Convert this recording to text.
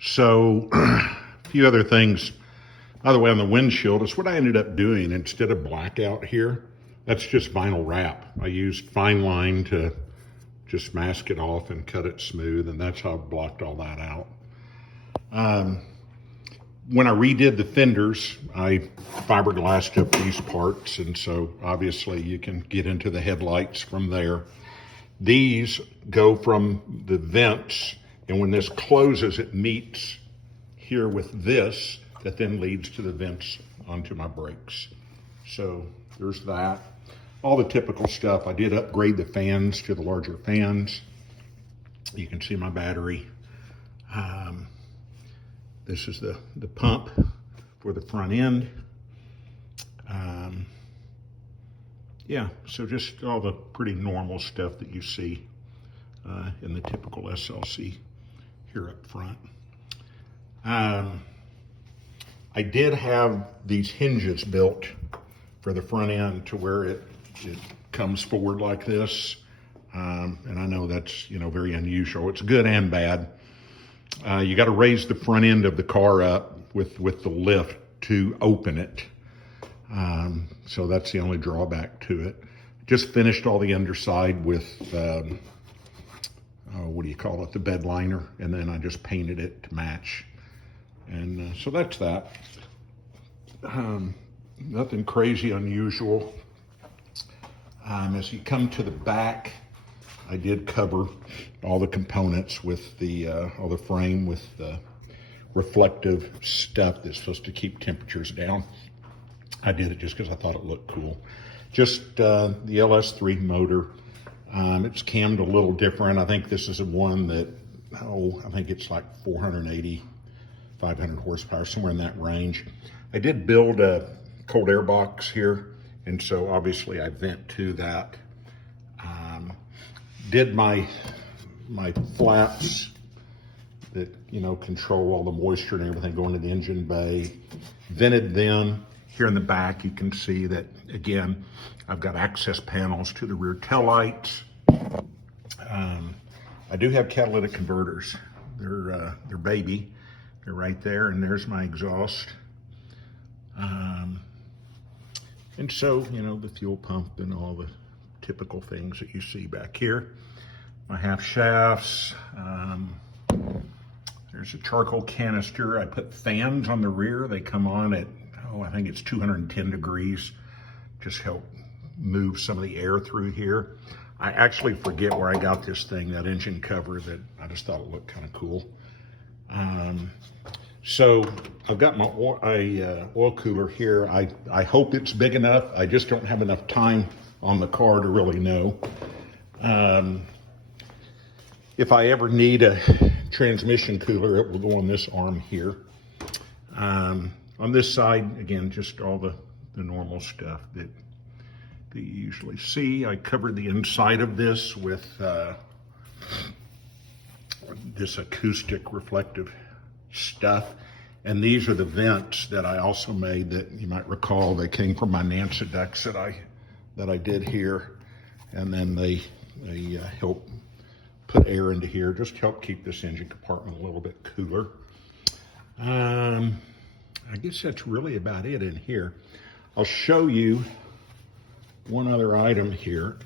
So a few other things. By the way, on the windshield, it's what I ended up doing instead of blackout here. That's just vinyl wrap. I used fine line to just mask it off and cut it smooth, and that's how I blocked all that out. When I redid the fenders, I fiberglassed up these parts, and so obviously you can get into the headlights from there. These go from the vents, and when this closes, it meets here with this, that then leads to the vents onto my brakes. So there's that. All the typical stuff. I did upgrade the fans to the larger fans. You can see my battery. This is the pump for the front end. Yeah, so just all the pretty normal stuff that you see in the typical SLC here up front. I did have these hinges built for the front end to where it comes forward like this. And I know that's, very unusual. It's good and bad. You got to raise the front end of the car up with the lift to open it. So that's the only drawback to it. Just finished all the underside with, what do you call it? The bed liner. And then I just painted it to match. And so that's that. Nothing crazy unusual. As you come to the back, I did cover all the components with all the frame with the reflective stuff that's supposed to keep temperatures down. I did it just because I thought it looked cool. Just the LS3 motor. It's cammed a little different. I think this is one that, I think it's like 480, 500 horsepower, somewhere in that range. I did build a cold air box here, and so obviously I vent to that. Did my flaps that, control all the moisture and everything going to the engine bay. Vented them. Here in the back, you can see that, again, I've got access panels to the rear tail lights. I do have catalytic converters. They're baby. They're right there, and there's my exhaust. And so, the fuel pump and all the typical things that you see back here. My half shafts. There's a charcoal canister. I put fans on the rear. They come on at, I think it's 210 degrees. Just help move some of the air through here. I actually forget where I got this thing, that engine cover, that I just thought it looked kind of cool. So I've got my oil cooler here. I hope it's big enough. I just don't have enough time on the car to really know. If I ever need a transmission cooler, it will go on this arm here. On this side, again, just all the normal stuff that you usually see. I covered the inside of this with this acoustic reflective stuff. And these are the vents that I also made that you might recall. They came from my Nancy ducts that I did here. And then they help put air into here, just to help keep this engine compartment a little bit cooler. I guess that's really about it in here. I'll show you one other item here.